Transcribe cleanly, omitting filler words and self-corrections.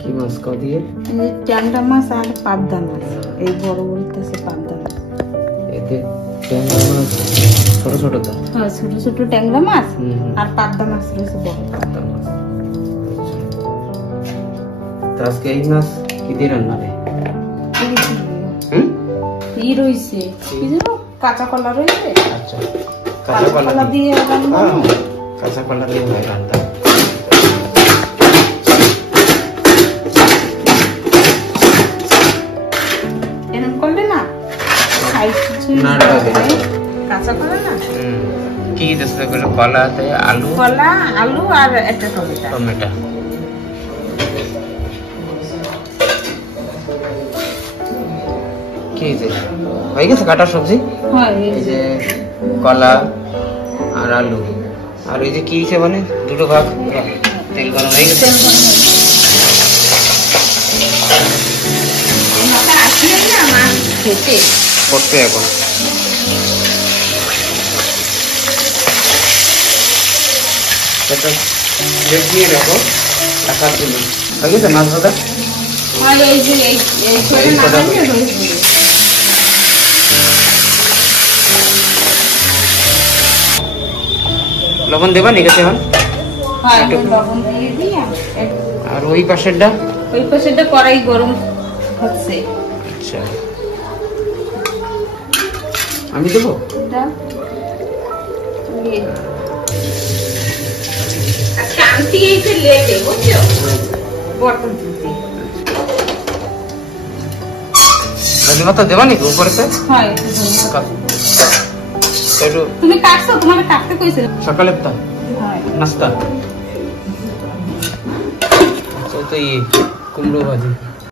কি মাছ ক দিয়ে? এই ট্যাংরা মাছ আর পাবদা মাছ, এই বড় বলতেছে পাবদা মাছ। এতে ট্যাংরা মাছ ছোট ছোট তো? হ্যাঁ, ছোট ছোট ট্যাংরা মাছ আর পাবদা মাছ রয়েছে বড় পাবদা মাছ। তো আজকে এই মাছ কি দিয়ে রান্না হবে? ই রয়েছে কি যেন কাঁচা কলা রয়েছে। আচ্ছা, কাঁচা কলা দিয়ে রান্না হবে। কাঁচা কলা দিয়ে হয় রান্না। এরকম করলে না খাই কিছু না কাঁচা কলা না। কি দিতে গেল? কলাতে আলু, কলা আলু আর একটা টমেটো। টমেটো। কি যে হয়ে গেছে কাটার সবজি? হয়, এই যে কলা আর আলু আর এই যে কি হিসেবে মানে দুটো ভাগ তেল গরম হয়ে গেছে। করতে এখন দিয়ে রাখো রাখার জন্য। হয়ে গেছে মাছ ভাজা? লবণ দেবা নি গেছে এখন? আর ওই পাশেরটা? ওই পাশেরটা কড়াই গরম হচ্ছে। আচ্ছা, আমি দেবো? ধন্যবাদ দেবা নি উপরে? তুমি কাটছো, তোমার কাটতে কইছিল সকালে নাস্তা। তো কুমড়ো ভাজি।